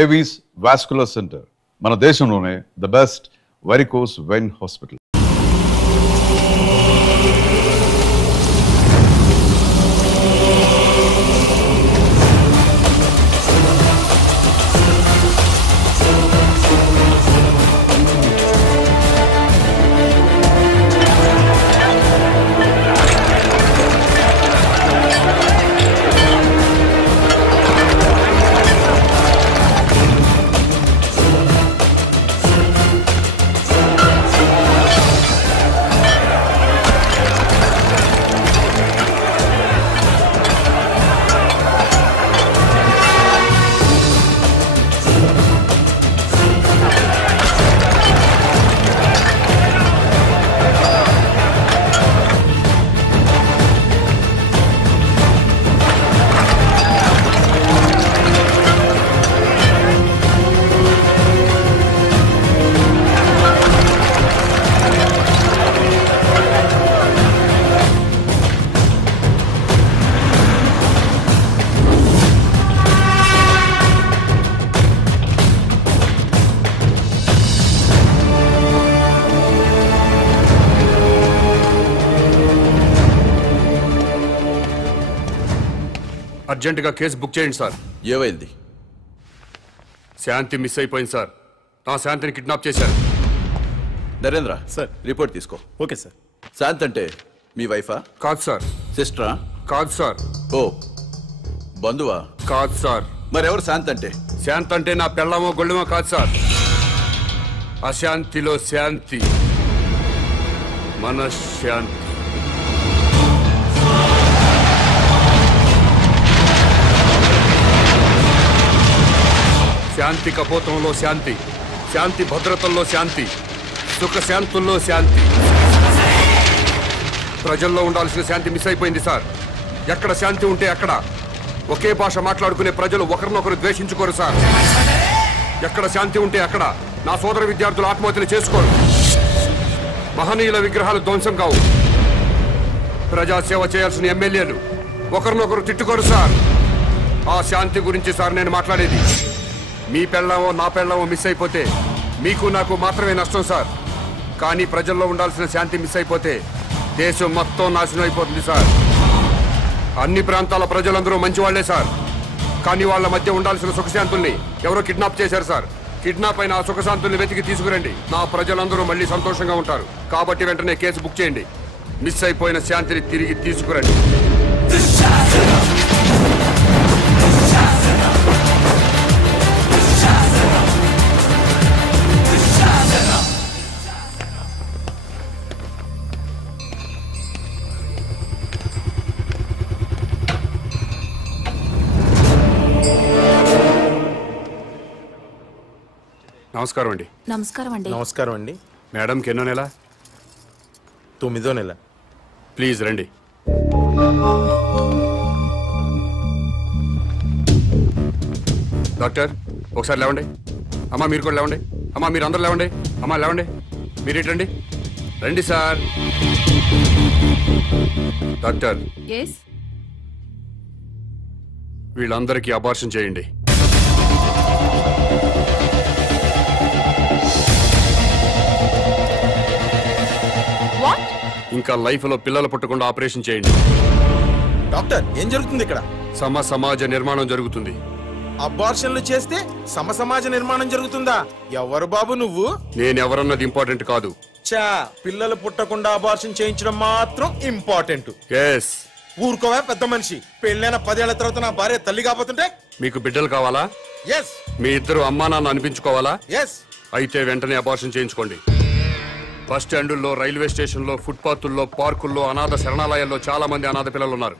Avis vascular center మన దేశంలోనే the best varicose vein hospital. అర్జెంటుగా కేసు బుక్ చేయండి సార్. ఏమైంది? శాంతి మిస్ అయిపోయింది సార్. నా శాంతిని కిడ్నాప్ చేశారు. నరేంద్ర సార్ రిపోర్ట్ తీసుకో. Okay sir. శాంతి అంటే మీ వైఫా? కాదు సార్. సిస్టరా? కాదు సార్. ఓ బంధువా? కాదు సార్. మరెవరు శాంతి అంటే? శాంతి అంటే నా పెళ్ళమో గొళ్ళమో కాదు సార్. అశాంతిలో శాంతి, మనశ్శాంతి. శాంతి కపోతంలో శాంతి, శాంతి భద్రతల్లో శాంతి, సుఖశాంతుల్లో శాంతి. ప్రజల్లో ఉండాల్సిన శాంతి మిస్ అయిపోయింది సార్. ఎక్కడ శాంతి ఉంటే అక్కడ ఒకే భాష మాట్లాడుకునే ప్రజలు ఒకరినొకరు ద్వేషించుకోరు సార్. ఎక్కడ శాంతి ఉంటే అక్కడ నా సోదర విద్యార్థులు ఆత్మహత్యలు చేసుకోరు. మహనీయుల విగ్రహాలు ధ్వంసం కావు. ప్రజాసేవ చేయాల్సిన ఎమ్మెల్యేలు ఒకరినొకరు తిట్టుకోరు సార్. ఆ శాంతి గురించి సార్ నేను మాట్లాడేది. మీ పెళ్ళామో నా పెళ్ళామో మిస్ అయిపోతే మీకు నాకు మాత్రమే నష్టం సార్. కానీ ప్రజల్లో ఉండాల్సిన శాంతి మిస్ అయిపోతే దేశం మొత్తం నాశనం అయిపోతుంది సార్. అన్ని ప్రాంతాల ప్రజలందరూ మంచివాళ్లే సార్. కానీ వాళ్ళ మధ్య ఉండాల్సిన సుఖశాంతుల్ని ఎవరో కిడ్నాప్ చేశారు సార్. కిడ్నాప్ అయిన ఆ సుఖశాంతుల్ని వెతికి తీసుకురండి. నా ప్రజలందరూ మళ్ళీ సంతోషంగా ఉంటారు. కాబట్టి వెంటనే కేసు బుక్ చేయండి. మిస్ అయిపోయిన శాంతిని తిరిగి తీసుకురండి. నమస్కారం అండి. నమస్కారం అండి. నమస్కారం అండి. మేడంకి ఎన్నో నెల? 9వ నెల. ప్లీజ్ రండి. డాక్టర్ ఒకసారి లేవండి. అమ్మా మీరు కూడా లేవండి. అమ్మా మీరు అందరు లేవండి. అమ్మా లేవండి. మీరేంటండి? రండి సార్. డాక్టర్ వీళ్ళందరికీ అబార్షన్ చేయండి. ఇంకా లైఫ్ లో పిల్లలు పుట్టకుండా ఆపరేషన్ చేయండి. డాక్టర్ ఏం జరుగుతుంది ఇక్కడ? సమాజ నిర్మాణం జరుగుతుంది. అబార్షన్లు చేస్తే సమాజ నిర్మాణం జరుగుతుందా? ఎవరు బాబు నువ్వు? నేనెవరన్నది ఇంపార్టెంట్ కాదు. చా పిల్లలు పుట్టకుండా అబార్షన్ చేయించడం మాత్రం ఇంపార్టెంట్. ఎస్. ఊరుకోవా పెద్ద మనిషి. పెళ్ళైన 10 ఏళ్ల తర్వాత నా భార్య తల్లి కాబోతుంటే? మీకు బిడ్డలు కావాలా? ఎస్. మీ ఇద్దరు అమ్మా నాన్న అనిపించుకోవాలా? ఎస్. అయితే వెంటనే అబార్షన్ చేయించుకోండి. బస్ స్టాండుల్లో, రైల్వే స్టేషన్లో, ఫుట్పాత్ల్లో, పార్కుల్లో, అనాథ శరణాలయాల్లో చాలా మంది అనాథ పిల్లలు ఉన్నారు.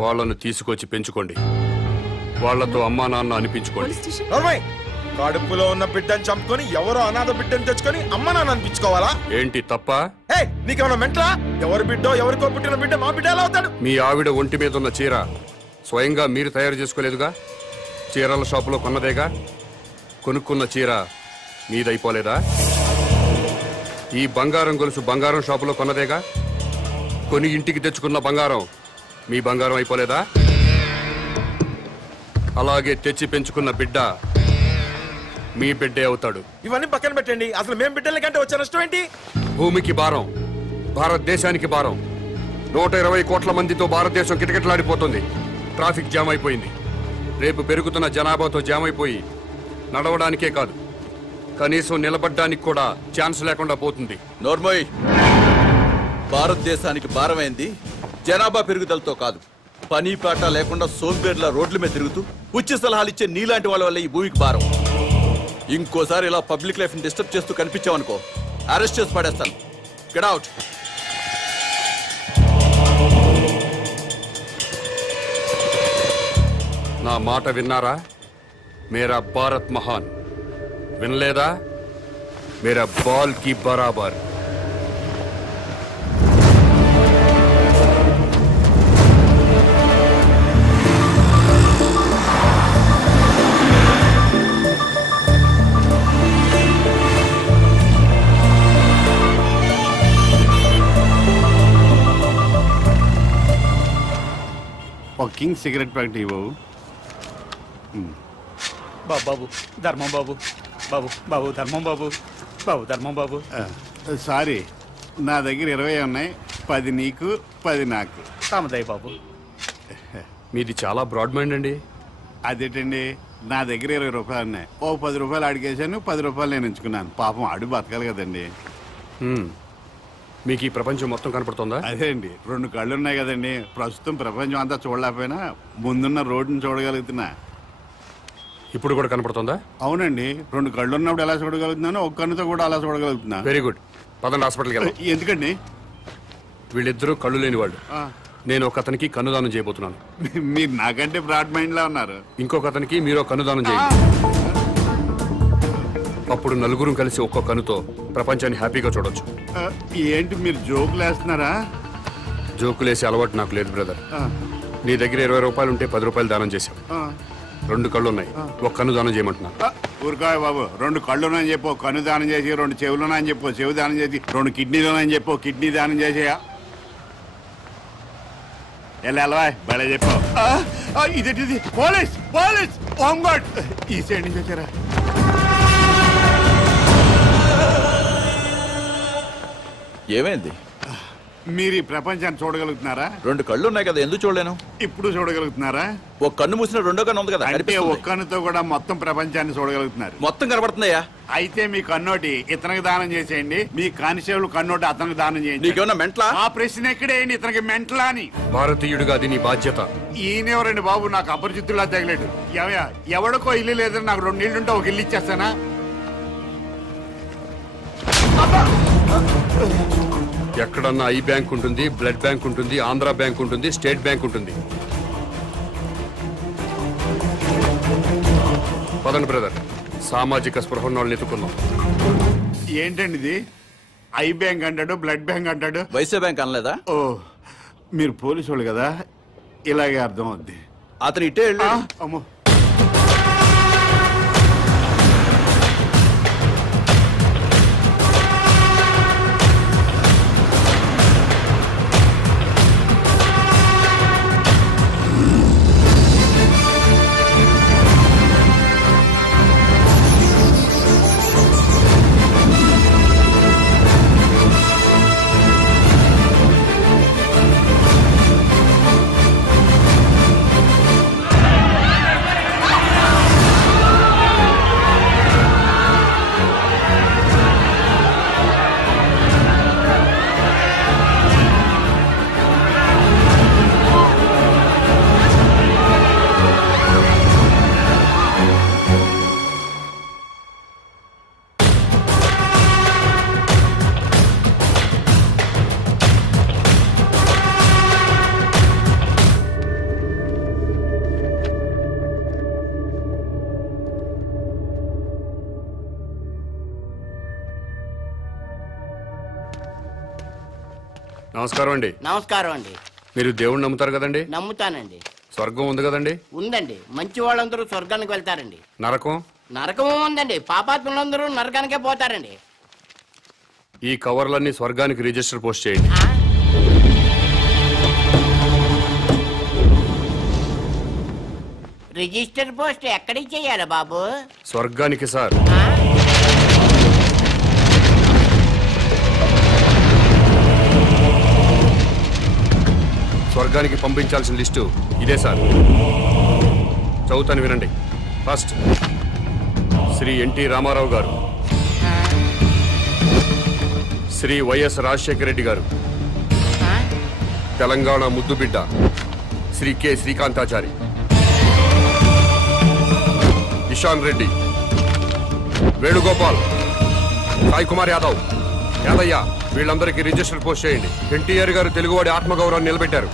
వాళ్ళను తీసుకొచ్చి పెంచుకోండి. వాళ్లతో అమ్మా నాన్న అనిపించుకోండి. కడుపులో ఉన్న బిడ్డను చంపుకొని ఎవరో అనాథ బిడ్డను తెచ్చుకొని అమ్మ నాన్న అనిపించుకోవాలా? ఏంటి తప్ప? నీకేమన్నా మెంట్లా? ఎవరి బిడ్డో ఎవరికో పుట్టిన బిడ్డ మా బిడ్డ ఎలా అవుతాడు? మీ ఆవిడ ఒంటి మీద ఉన్న చీర స్వయంగా మీరు తయారు చేసుకోలేదుగా? చీరల షాపులో కొన్నదేగా? కొనుక్కున్న చీర మీదైపోలేదా? ఈ బంగారం గొలుసు బంగారం షాపులో కొన్నదేగా? కొని ఇంటికి తెచ్చుకున్న బంగారం మీ బంగారం అయిపోలేదా? అలాగే తెచ్చి పెంచుకున్న బిడ్డ మీ బిడ్డే అవుతాడు. ఇవన్నీ పక్కన పెట్టండి, అసలు మేము బిడ్డల కంటే వచ్చే నష్టం ఏంటి? భూమికి భారం, భారతదేశానికి భారం. 120 కోట్ల మందితో భారతదేశం కిటకిటలాడిపోతుంది. ట్రాఫిక్ జామ్ అయిపోయింది. రేపు పెరుగుతున్న జనాభాతో జామ్ అయిపోయి నడవడానికే కాదు, కనీసం నిలబడ్డానికి కూడా ఛాన్స్ లేకుండా పోతుంది. నోర్మోయ్, భారతదేశానికి భారమైంది జనాభా పెరుగుదలతో కాదు, పని పాట లేకుండా సోంబేర్ల రోడ్ల మీద తిరుగుతూ ఉచిత సలహాలు ఇచ్చే నీలాంటి వాళ్ళ వల్ల ఈ భూమికి భారం. ఇంకోసారి ఇలా పబ్లిక్ లైఫ్ ని డిస్టర్బ్ చేస్తూ కనిపించామనుకో, అరెస్ట్ చేసి పడేస్తాను. Get out. నా మాట విన్నారా? మేరా భారత్ మహాన్. వినలేదా? మేరా బాల్ కి బరాబర్. ఒక కింగ్ సిగరెట్ ప్యాకెట్ ఇవ్వవు. బాబు ధర్మం బాబు, బాబు బాబు ధర్మం బాబు, బాబు ధర్మం బాబు. సారీ, నా దగ్గర 20 ఉన్నాయి, 10 నీకు 10 నాకు. తామదయ్య బాబు. మీది చాలా బ్రాడ్ మైండ్ అండి. అదేంటండి, నా దగ్గర 20 రూపాయలు ఉన్నాయి, ఓ 10 రూపాయలు అడిగేశాను, 10 రూపాయలు నేను ఎంచుకున్నాను. పాపం అడు బతకాలి కదండి. మీకు ఈ ప్రపంచం మొత్తం కనపడుతుందా? అదే అండి, 2 కళ్ళు ఉన్నాయి కదండి. ప్రస్తుతం ప్రపంచం అంతా చూడలేకపోయినా ముందున్న రోడ్డుని చూడగలుగుతున్నా. ఇప్పుడు కూడా కనపడుతుందా? అవునండి, 2 కళ్ళు ఉన్నప్పుడు ఎలా చూడగలుగుతున్నానో ఒక కన్నుతో కూడా అలా చూడగలుగుతున్నా. Very good. పదండి హాస్పిటల్కి వెళ్దాం. ఎందుకండి? వీళ్ళిద్దరూ కళ్ళు లేని వాళ్ళు. నేను ఒక అతనికి కన్నుదానం చేయబోతున్నాను. మీరు నాకంటే బ్రాడ్ మైండ్ లా ఉన్నారు. ఇంకొక అతనికి మీరు కన్నుదానం చేయండి. అప్పుడు నలుగురు కలిసి ఒక్కో కన్నుతో ప్రపంచాన్ని హ్యాపీగా చూడొచ్చు. ఏంటి మీరు జోకులు వేస్తున్నారా? జోకులేసే అలవాటు నాకు లేదు బ్రదర్. నీ దగ్గర 20 రూపాయలు ఉంటే 10 రూపాయలు దానం చేశావు. 2 కళ్ళు ఉన్నాయి, ఒక కన్ను దానం చేయమంటున్నా. ఊరుకాయ బాబు, 2 కళ్ళునని చెప్పు కన్ను దానం చేసి, 2 చెవులునని చెప్పు చెవు దానం చేసి, 2 కిడ్నీలోనని చెప్పు కిడ్నీ దానం చేసేయా. ఎలా బయట చెప్పు. ఇదేంటిది? Police police! Oh my god! ఈ సైడ్ నుంచి వచ్చారా? ఏమైంది? మీరు ఈ ప్రపంచాన్ని చూడగలుగుతున్నారా? 2 కళ్ళు ఉన్నాయి కదా, ఎందుకు చూడలేను? ఇప్పుడు చూడగలుగుతున్నారా? ఒక కన్ను మూసిన రెండో కన్ను ఉంది కదా, అంటే ఒక్క కన్నుతో కూడా మొత్తం ప్రపంచాన్ని చూడగలుగుతున్నారు. మొత్తం కనబడుతుందయ్యా. అయితే మీ కన్నోటి ఇతనికి దానం చేసేయండి, మీ కానిస్టేబుల్ కన్నోటి అతనికి దానం చేయండి. నీకేమన్నా మెంట్లా? ఆ ప్రశ్న ఎక్కడేయండి, ఇతనికి మెంటలా అని. భారతీయుడిగా అది నీ బాధ్యత. ఈయనెవరండి బాబు, నాకు అపరిచితుల్లా తగిలేడు. ఎవడికో ఇల్లు లేదని నాకు 2 ఇళ్ళుంటే ఒక ఇల్లు ఇచ్చేస్తానా? ఎక్కడన్నా ఐ బ్యాంక్ ఉంటుంది, బ్లడ్ బ్యాంక్ ఉంటుంది, ఆంధ్ర బ్యాంక్ ఉంటుంది, స్టేట్ బ్యాంక్ ఉంటుంది. పదండి బ్రదర్, సామాజిక స్పృహ వాళ్ళని ఎత్తుకుందాం. ఏంటండి ఇది? ఐ బ్యాంక్ అంటాడు, బ్లడ్ బ్యాంక్ అంటాడు. వైసే బ్యాంక్ అనలేదా? ఓ, మీరు పోలీసు వాళ్ళు కదా, ఇలాగే అర్థం అవుద్ది. అతను ఇటే వెళ్ళి. అమ్మో, నమస్కారం అండి. నమస్కారం అండి. మీరు దేవుణ్ణి నమ్ముతారు కదండి? నమ్ముతానండి. స్వర్గం ఉంది కదండి? ఉందండి. మంచి వాళ్ళందరూ స్వర్గానికి వెళ్తారండి. నరకం? నరకం ఉందండి. పాపాత్ములందరూ నరకానికే పోతారండి. ఈ కవర్లన్నీ స్వర్గానికి రిజిస్టర్ పోస్ట్ చేయండి. రిజిస్టర్ పోస్ట్ ఎక్కడికి చెయ్యాలి బాబు? స్వర్గానికి సార్. స్వర్గానికి పంపించాల్సిన లిస్టు ఇదే సార్. చదువుతాను వినండి. ఫస్ట్ శ్రీ ఎన్టీ రామారావు గారు, శ్రీ వైఎస్ రాజశేఖర రెడ్డి గారు, తెలంగాణ ముద్దుబిడ్డ శ్రీ కె శ్రీకాంతాచారి, ఇషాన్ రెడ్డి, వేణుగోపాల్, సాయి కుమార్ యాదవ్, యాదయ్య, వీళ్ళందరికీ రిజిస్టర్ పోస్ట్ చేయండి. ఎన్టీఆర్ గారు తెలుగువాడి ఆత్మగౌరవాన్ని నిలబెట్టారు.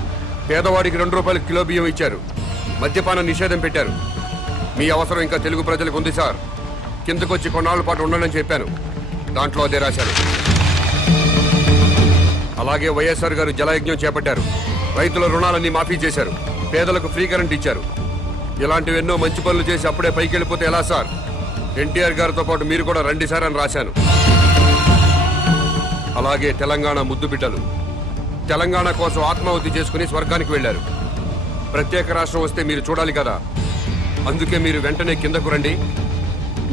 పేదవాడికి 2 రూపాయలు కిలో బియ్యం ఇచ్చారు. మద్యపాన నిషేధం పెట్టారు. మీ అవసరం ఇంకా తెలుగు ప్రజలకు ఉంది సార్. కిందకొచ్చి కొన్నాళ్ళ పాటు ఉండనని చెప్పాను. దాంట్లో అదే రాశారు. అలాగే వైఎస్ఆర్ గారు జలయజ్ఞం చేపట్టారు. రైతుల రుణాలన్నీ మాఫీ చేశారు. పేదలకు ఫ్రీ కరెంట్ ఇచ్చారు. ఇలాంటివి ఎన్నో మంచి పనులు చేసి అప్పుడే పైకి వెళ్ళిపోతే ఎలా సార్? ఎన్టీఆర్ గారితో పాటు మీరు కూడా రండి సార్ అని రాశాను. అలాగే తెలంగాణ ముద్దు బిడ్డలు తెలంగాణ కోసం ఆత్మాహుతి చేసుకుని స్వర్గానికి వెళ్లారు. ప్రత్యేక రాష్ట్రం వస్తే మీరు చూడాలి కదా. అందుకే మీరు వెంటనే కిందకు రండి.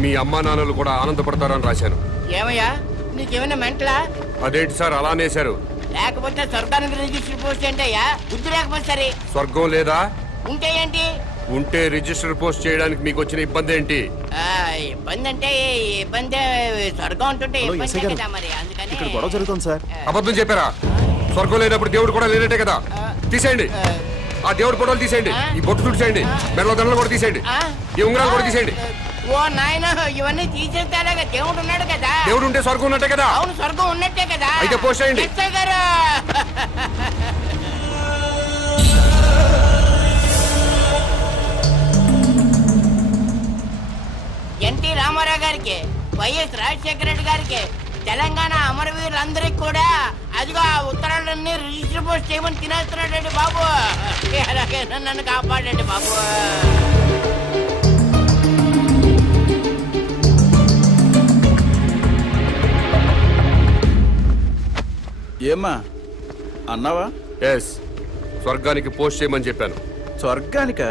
మీ అమ్మా నాన్నలు కూడా ఆనందపడతారని రాశాను. ఏమయ్యా, నీకేమైనా మెంటలా? అదేంటి సార్ అలా అనేశారు? లేకపోతే స్వర్గానికి రిజిస్టర్ పోస్ట్ ఏంటయ్యా? బుద్ధి లేకపోతే సరే. స్వర్గం లేదా? ఉంటే ఏంటి? ఉంటే రిజిస్టర్ పోస్ట్ చేయడానికి మీకు వచ్చిన ఇబ్బంది ఏంటి? ఇబ్బంది అంటే ఇబ్బంది, స్వర్గం ఉంటుంటే ఇబ్బంది కదా మరి. అందుకని గొడవ జరుగుతుంది సార్. అబద్ధం చెప్పారా? స్వర్గం లేనప్పుడు దేవుడు కూడా లేనట్టే కదా. తీసేయండి ఆ దేవుడు ఫోటోలు, తీసేయండి ఈ బొట్టు తుడిచేయండి, మెడలో దండలు కూడా తీసేయండి, ఈ ఉంగరాలు కూడా తీసేయండి. ఓ నాయన, ఇవన్నీ తీసేస్తారా? దేవుడు ఉన్నాడు కదా. దేవుడు ఉంటే స్వర్గం ఉన్నట్టే కదా. అవును, స్వర్గం ఉన్నట్టే కదా. అయితే పోస్ట్ చేయండి. గారు ఎన్టీ రామారావు గారికి, వైఎస్ రాజశేఖర రెడ్డి గారికి, తెలంగాణ అమరవీరులందరికీ కూడా అదిగో ఆ ఉత్తరాలన్నీ రిజిస్టర్ పోస్ట్ చేయమని తినేస్తున్నాడండి బాబు. అలాగే నన్ను కాపాడండి బాబు. ఏమ్మా అన్నావా? ఎస్, స్వర్గానికి పోస్ట్ చేయమని చెప్పాను. స్వర్గానిక?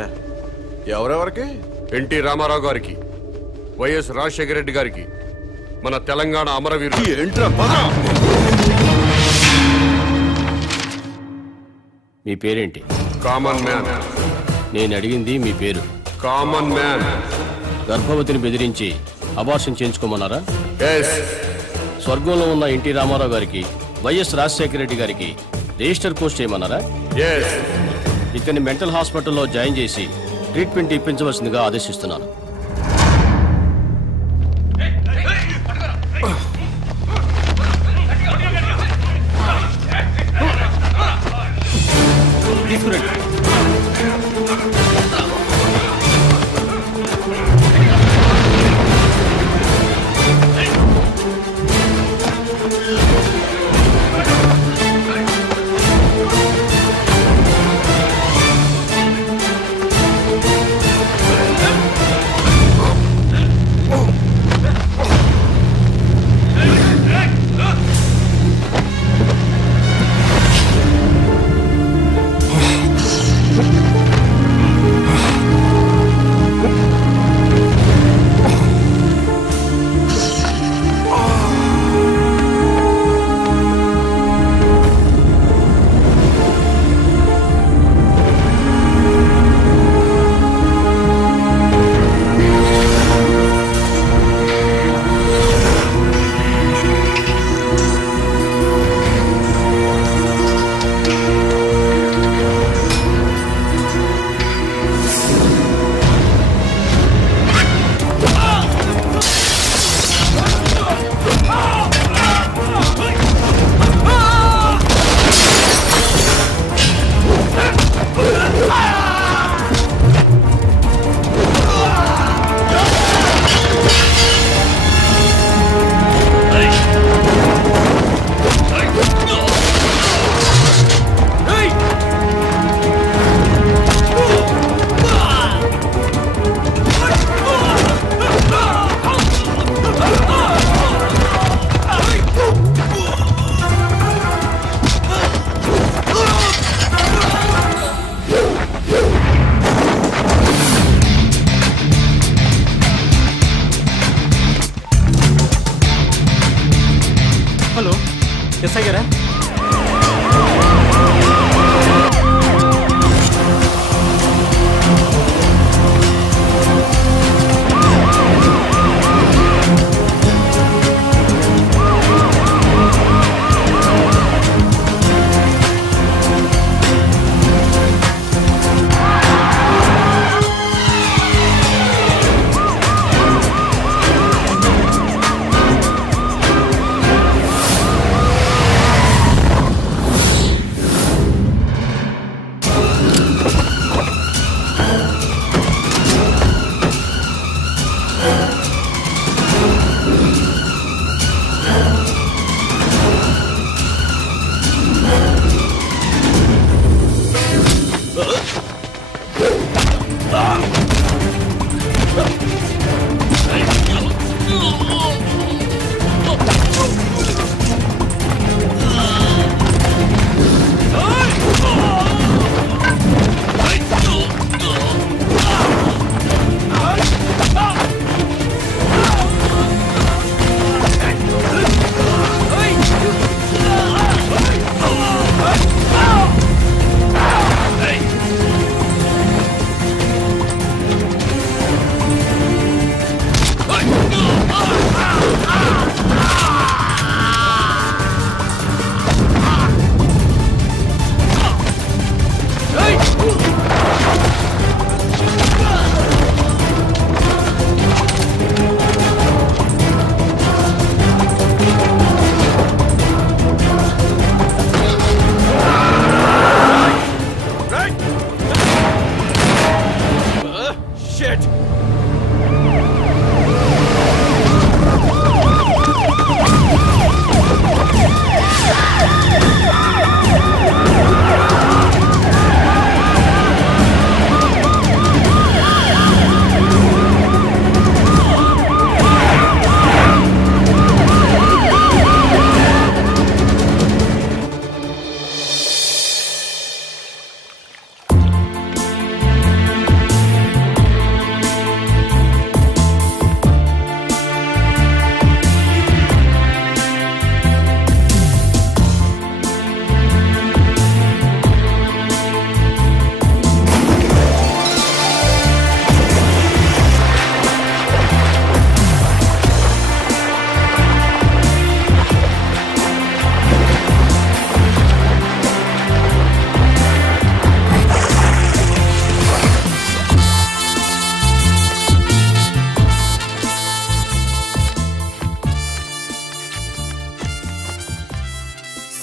ఎవరెవరికి? ఎన్టీ రామారావు గారికి, వైఎస్ రాజశేఖర రెడ్డి గారికి, మన తెలంగాణ అమరవీరులు. ఏంట్రా? మీ పేరేంటి? Common man. నేను అడిగింది మీ పేరు. Common man. గర్భవతిని బెదిరించి అబార్షన్ చేయించుకోమన్నారా? ఎస్. స్వర్గంలో ఉన్న ఎన్టీ రామారావు గారికి, వైఎస్ రాజశేఖర రెడ్డి గారికి రిజిస్టర్ పోస్ట్ చేయమన్నారా? ఎస్. ఇతన్ని మెంటల్ హాస్పిటల్లో జాయిన్ చేసి ట్రీట్మెంట్ ఇప్పించవలసిందిగా ఆదేశిస్తున్నాను. ఎస్ఐ గారా?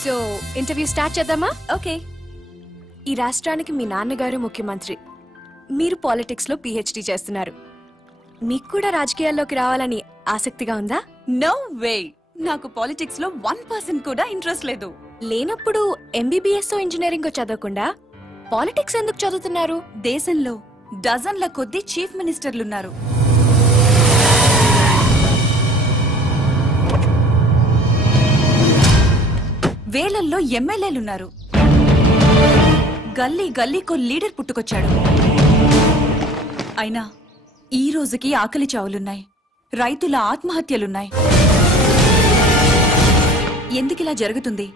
సో ఇంటర్వ్యూ స్టార్ట్ చేద్దామా? ఓకే. ఈ రాష్ట్రానికి మీ నాన్నగారు ముఖ్యమంత్రి, మీరు పాలిటిక్స్ లో పిహెచ్డి చేస్తున్నారు. మీకు కూడా రాజకీయాల్లోకి రావాలని ఆసక్తిగా ఉందా? నో వే, నాకు పాలిటిక్స్ లో 1% కూడా ఇంట్రెస్ట్ లేదు. లేనప్పుడు ఎంబీబీఎస్ ఇంజనీరింగ్ చదవకుండా పాలిటిక్స్ ఎందుకు చదువుతున్నారు? దేశంలో డజన్ల కొద్దీ చీఫ్ మినిస్టర్లున్నారు. వేలల్లో ఎమ్మెల్యేలున్నారు. గల్లీ గల్లీకో లీడర్ పుట్టుకొచ్చాడు. అయినా ఈ రోజుకి ఆకలి చావులున్నాయి, రైతుల ఆత్మహత్యలున్నాయి. ఎందుకిలా జరుగుతుంది?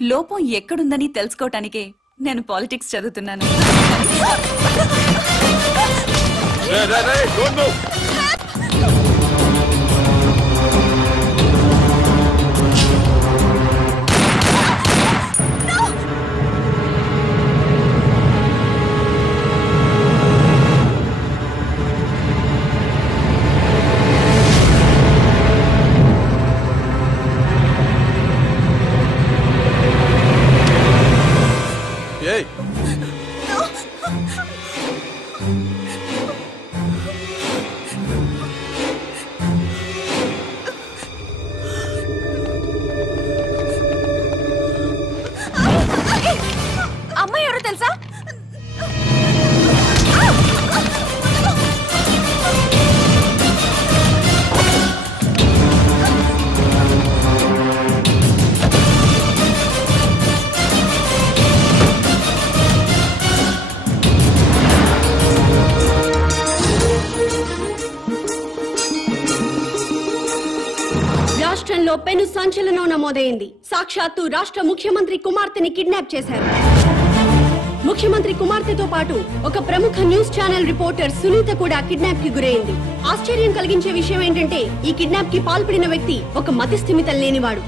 లోపం ఎక్కడుందని తెలుసుకోవటానికే నేను పాలిటిక్స్ చదువుతున్నాను. రాష్ట్రంలో పెను సంచలనం నమోదైంది. సాక్షాత్తు రాష్ట్ర ముఖ్యమంత్రి కుమార్తెని కిడ్నాప్ చేశారు. ముఖ్యమంత్రి కుమార్తెతో పాటు ఒక ప్రముఖ న్యూస్ ఛానల్ రిపోర్టర్ సునీత కూడా కిడ్నాప్ కి గురైంది. ఆశ్చర్యం కలిగించే విషయం ఏంటంటే ఈ కిడ్నాప్ కి పాల్పడిన వ్యక్తి ఒక మతిస్థిమితం లేనివాడు.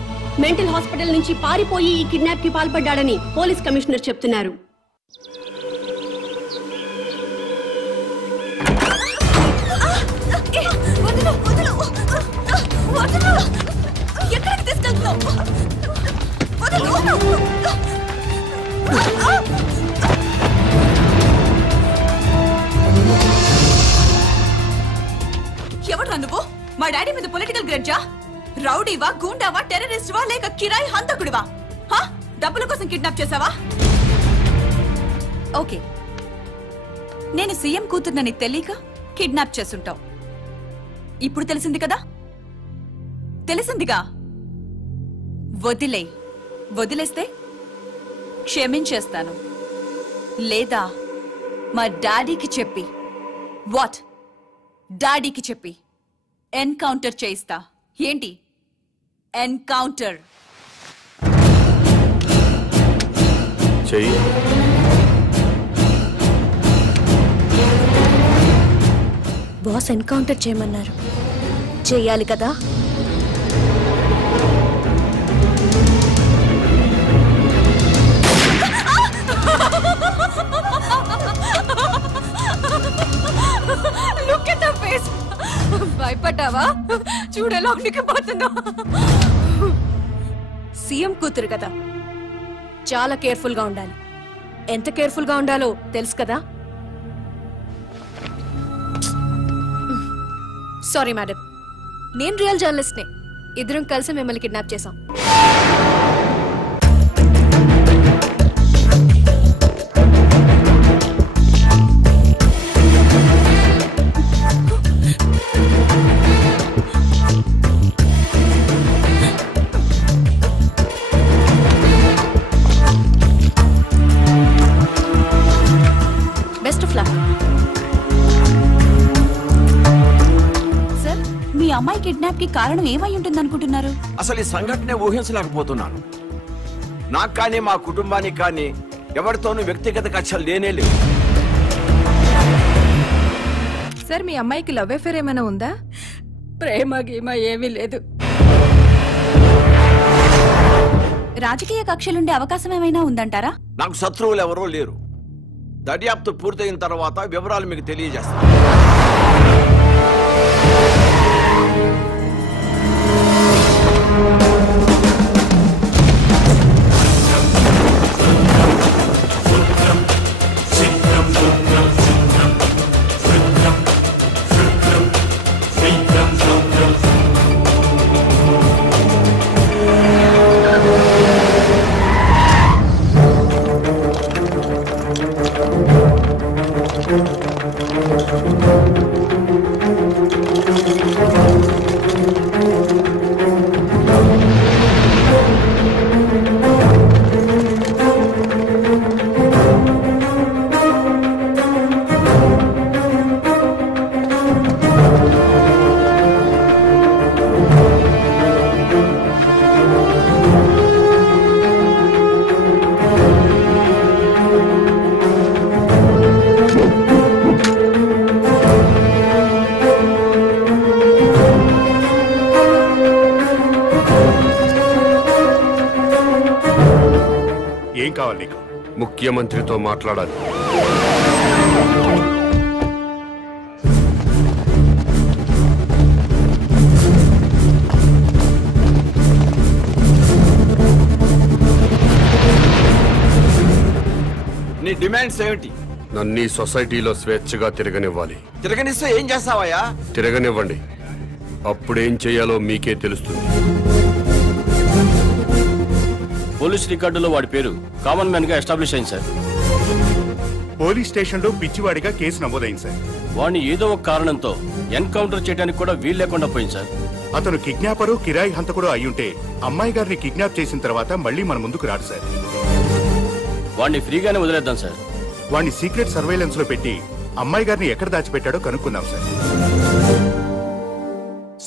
మెంటల్ హాస్పిటల్ నుంచి పారిపోయి ఈ కిడ్నాప్ కి పాల్పడ్డాడని పోలీస్ కమిషనర్ చెప్తున్నారు. ఎవడ్రా నువ్వు? మా డాడీ మీద పొలిటికల్ గ్రెడ్జా? రౌడీవా, గూండావా, టెర్రరిస్టువా లేక కిరాయి హంతకుడివా? డబ్బుల కోసం కిడ్నాప్ చేసావా? ఓకే, నేను సీఎం కూతుర్నని తెలియక కిడ్నాప్ చేసుంటావు. ఇప్పుడు తెలిసింది కదా? తెలిసిందిగా. వదిలేస్తే క్షమించేస్తాను, లేదా మా డాడీకి చెప్పి డాడీకి చెప్పి ఎన్కౌంటర్ చేయిస్తా. ఏంటి ఎన్కౌంటర్? బాస్ ఎన్కౌంటర్ చేయమన్నారు, చెయ్యాలి కదా. భయపడ్డావా? చూడేలా ఉనికిపోతుందో. సీఎం కూతురు కదా, చాలా కేర్ఫుల్ గా ఉండాలి. ఎంత కేర్ఫుల్ గా ఉండాలో తెలుసు కదా. సారీ మేడం, నేను రియల్ జర్నలిస్ట్ నే. ఇద్దరం కలిసి మిమ్మల్ని కిడ్నాప్ చేశాం. Best of luck. మీ అమ్మాయి కిడ్నాప్ కి కారణం ఏమై ఉంటుంది అనుకుంటున్నారు? అసలు ఈ సంఘటన ఊహించలేకపోతున్నాను. నాకు కానీ మా కుటుంబానికి కానీ ఎవరితోనూ వ్యక్తిగత కక్షలు లేనే లేవు. సార్, మీ అమ్మాయికి లవ్ అఫేర్ ఏమైనా ఉందా? ప్రేమ గీమ ఏమీ లేదు. రాజకీయ కక్షలుండే అవకాశం ఏమైనా ఉందంటారా? నాకు శత్రువులు ఎవరూ లేరు. దర్యాప్తు పూర్తయిన తర్వాత వివరాలు మీకు తెలియజేస్తాను. ఏం కావాలి నీకు? ముఖ్యమంత్రితో మాట్లాడాలి. నీ డిమాండ్స్ ఏమిటి? నన్ను ఈ సొసైటీలో స్వేచ్ఛగా తిరగనివ్వాలి. తిరగనిస్తే ఏం చేస్తావయ్యా? తిరగనివ్వండి, అప్పుడేం చేయాలో మీకే తెలుస్తుంది. పోలీస్ రికార్డులో వాడి పేరు కామన్ మ్యాన్ గా ఎస్టాబ్లిష్ అయింది సార్. పోలీస్ స్టేషన్ లో పిచ్చివాడిగా కేసు నమోదైంది సార్. వాడిని ఏదో ఒక కారణంతో ఎన్కౌంటర్ చేయడానికి కూడా వీలు లేకుండా పోయింది సార్. అతను కిడ్నాపరు, కిరాయి హంతకుడు అయ్యుంటే అమ్మాయి గారిని కిడ్నాప్ చేసిన తర్వాత మళ్ళీ మన ముందుకు రాడు సార్. వాడిని ఫ్రీగానే వదిలేద్దాం సార్. వాడిని సీక్రెట్ సర్వేలెన్స్ లో పెట్టి అమ్మాయి గారిని ఎక్కడ దాచిపెట్టాడో కనుక్కుందాం సార్.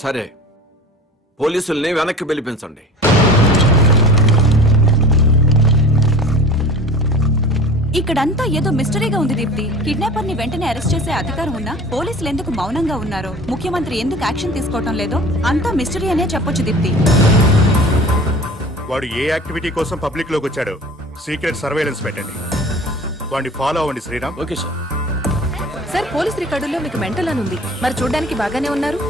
సరే, పోలీసుల్ని వెనక్కి పిలిపించండి. ఇక్కడంతా ఏదో మిస్టరీగా ఉంది దీప్తి. కిడ్నాపర్ ని వెంటనే అరెస్ట్ చేసే అధికారం ఉన్నా పోలీసులు ఎందుకు మౌనంగా ఉన్నారో, ముఖ్యమంత్రి ఎందుకు యాక్షన్ తీసుకోవటం లేదో అంతా మిస్టరీ అనే చెప్పొచ్చు దీప్తి. వాడు ఏ యాక్టివిటీ కోసం పబ్లిక్ లోకి వచ్చాడో సీక్రెట్ సర్వేలెన్స్ పెట్టండి. వాడిని ఫాలో అవ్వండి Sriram. Okay sir. Sir police రికార్డుల్లో మీకు మెంటల్ అని ఉంది, మరి చూడడానికి బాగానే ఉన్నారు.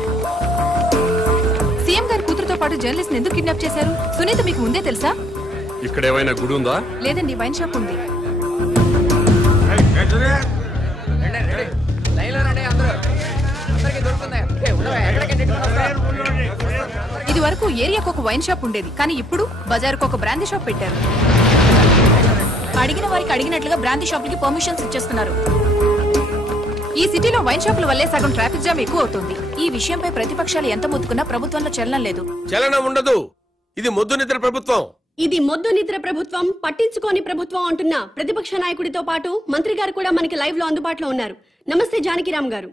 సీఎం గారి కూతురుతో పాటు జర్నలిస్ట్ ఎందుకు కిడ్నాప్ చేశారు? సునీత మీకు ముందే తెలుసా? ఇక్కడ ఏమైనా గుడి ఉందా? లేదండి, వైన్ షాప్ ఉంది. ఇది వరకు ఏరియాకు ఒక వైన్ షాప్ ఉండేది, కానీ ఇప్పుడు బజారుకు ఒక బ్రాందీ షాప్ పెట్టారు. అడిగిన వారికి అడిగినట్లుగా బ్రాందీ షాపులకి పర్మిషన్స్ ఇచ్చేస్తున్నారు. ఈ సిటీలో వైన్ షాపుల వల్లే సగం ట్రాఫిక్ జామ్ ఎక్కువ అవుతుంది. ఈ విషయంపై ప్రతిపక్షాలు ఎంత మొత్తుకున్నా ప్రభుత్వంలో చలనం లేదు. చలనం ఉండదు. ఇది మొద్దు నిద్ర ప్రభుత్వం. ఇది మొద్దు నిద్ర ప్రభుత్వం, పట్టించుకోని ప్రభుత్వం అంటున్న ప్రతిపక్ష నాయకుడితో పాటు మంత్రి గారు కూడా మనకి లైవ్ లో అందుబాటులో ఉన్నారు. నమస్తే జానకిరామ్ గారు.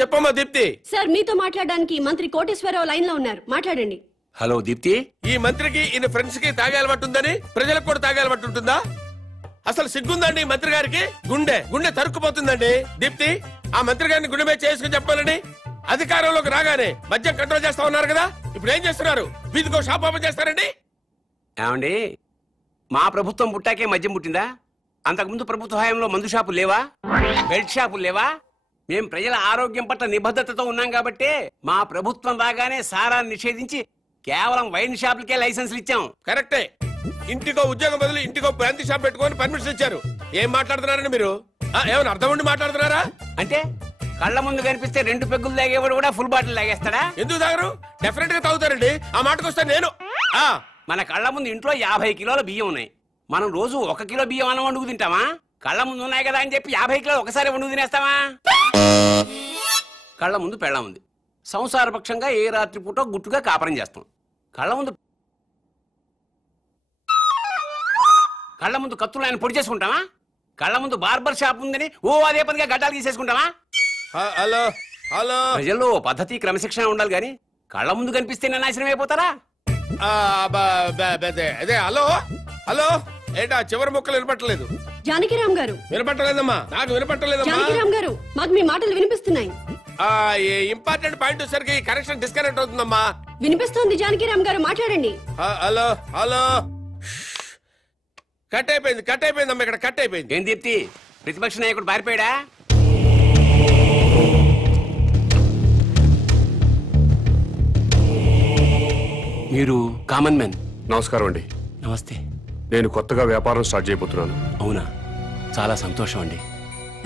చెప్పమ్మా దీప్తి. సార్ మీతో మాట్లాడడానికి మంత్రి కోటేశ్వరరావు లైన్ లో ఉన్నారు, మాట్లాడండి. హలో దీప్తి. ఈ మంత్రికి ఈయన ఫ్రెండ్స్ కి తాగే అలవాటు ఉందని ప్రజలకు కూడా తాగే అలవాటు ఉంటుందా? అసలు సిగ్గుందండి మంత్రి గారికి? గుండె తరుక్కుపోతుందండి. దీప్తి, ఆ మంత్రి గారిని గుండె మీద చేసుకుని చెప్పాలని అధికారంలోకి రాగానే మద్యం కంట్రోల్ చేస్తా ఉన్నారు కదా, ఇప్పుడు ఏం చేస్తున్నారు? వీధికో షాప్ ఓపెన్ చేస్తారండి. ఏమండి, మా ప్రభుత్వం పుట్టాకే మద్యం పుట్టిందా? అంతకుముందు ప్రభుత్వ హయాంలో మందు షాపులు లేవా? బెల్ట్ షాపులు లేవా? మేం ప్రజల ఆరోగ్యం పట్ల నిబద్ధతతో ఉన్నాం కాబట్టి మా ప్రభుత్వం రాగానే సారాన్ని నిషేధించి కేవలం వైన్ షాపులకే లైసెన్సులు ఇచ్చాం. కరెక్టే. ఇంటికో ఉద్యోగం బదులు ఇంటికో బ్రాంతి షాప్ పెట్టుకొని పర్మిషన్ ఇచ్చారు. ఏం మాట్లాడుతున్నారండి మీరు? ఏమైనా అర్థం ఉండి మాట్లాడుతున్నారా? అంటే కళ్ళ ముందు కనిపిస్తే 2 పెగ్గులు తాగేవాడు కూడా ఫుల్ బాటిల్ తాగేస్తాడా? ఎందుకు తాగరు? డెఫినెట్ గా తాగుతారండి. ఆ మాటకు వస్తే నేను మన కళ్ళ ముందు ఇంట్లో 50 కిలోల బియ్యం ఉన్నాయి. మనం రోజు 1 కిలో బియ్యం అన్నం వండుకు తింటామా? కళ్ళ ముందు ఉన్నాయి కదా అని చెప్పి 50 కిలోలు ఒకసారి వండుకు తినేస్తామా? కళ్ళ ముందు పెళ్ళం ఉంది. సంసారపక్షంగా ఏ రాత్రి పూట గుట్టుగా కాపురం చేస్తాం. కళ్ళ ముందు కత్తులు ఆయన పొడి చేసుకుంటామా? కళ్ళ ముందు బార్బర్ షాప్ ఉందని అదే పనిగా గడ్డాలు తీసేసుకుంటామా? హలో హలో, ప్రజల్లో పద్ధతి క్రమశిక్షణ ఉండాలి గాని కళ్ళ ముందు కనిపిస్తే నాశనం అయిపోతారా? అదే హలో హలో, ఏంటా చివరి ముక్కలు వినపట్టలేదు? జానకిరామ్ గారు. వినపట్టలేదమ్మా, నాకు వినపట్టలేదమ్మా. జానకిరామ్ గారు, మాకు మీ మాటలు వినిపిస్తున్నాయి. ఇంపార్టెంట్ పాయింట్ వచ్చేసరికి కనెక్షన్ డిస్కనెక్ట్ అవుతుందమ్మా. వినిపిస్తోంది జానకిరామ్ గారు, మాట్లాడండి. హలో హలో, కట్ అయిపోయిందమ్మా, ఇక్కడ కట్ అయిపోయింది. ఏం దీప్తి, ప్రతిపక్ష నాయకుడు పారిపోయాడా? మీరు కామన్ మ్యాన్. నమస్కారం అండి. నమస్తే. నేను కొత్తగా వ్యాపారం స్టార్ట్ చేయబోతున్నాను. అవునా? చాలా సంతోషం అండి.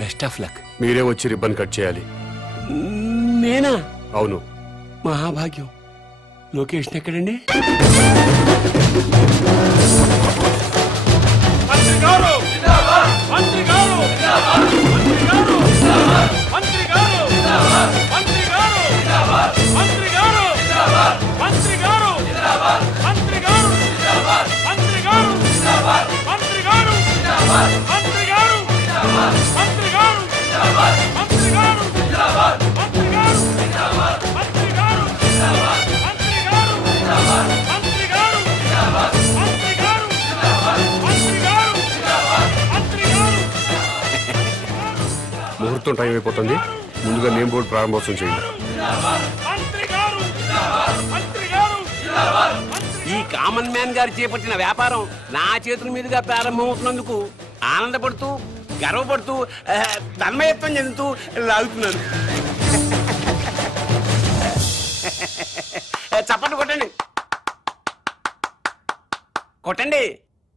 Best of luck. మీరే వచ్చి రిబ్బన్ కట్ చేయాలి. నేనా? అవును. మహాభాగ్యం. లొకేషన్ ఎక్కడండి? ముహూర్తం టైం అయిపోతుంది. ముందుగా నేమ్ బోర్డు ప్రారంభోత్సవం చేయండి. ఈ కామన్ మ్యాన్ గారు చేపట్టిన వ్యాపారం నా చేతుల మీదుగా ప్రారంభమవుతున్నందుకు ఆనందపడుతూ గర్వపడుతూ తన్మయత్వం చెందుతూ లాగుతున్నాను. చప్పట్లు కొట్టండి, కొట్టండి.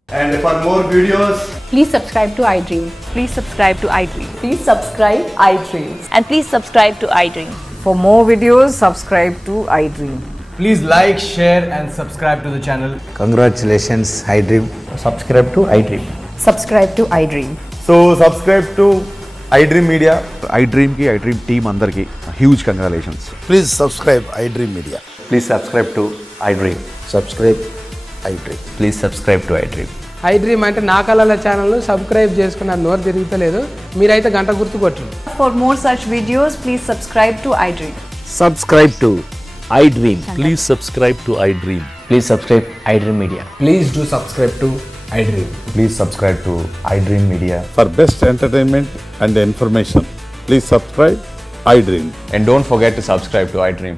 And for more videos, please subscribe to iDream. Please subscribe to iDream. Please subscribe iDream. And please subscribe to iDream. For more videos, subscribe to iDream. please like, share and subscribe to the channel. Congratulations, iDream. Subscribe to iDream. Subscribe to iDream. So subscribe to iDream Media. iDream ki iDream team andarki huge congratulations. Please subscribe iDream Media. Please subscribe to iDream. Subscribe iDream. Please subscribe to iDream. iDream అంటే నా కళల channel subscribe చేసుకున్న నోరు తిరుగుతలేదు, మీరైతే గంట గుర్తు కొట్టండి. For more such videos, please subscribe to iDream. Subscribe to iDream. Please subscribe to iDream. Please subscribe iDream Media. Please do subscribe to iDream. Please subscribe to iDream Media. For best entertainment and information, please subscribe iDream. And don't forget to subscribe to iDream.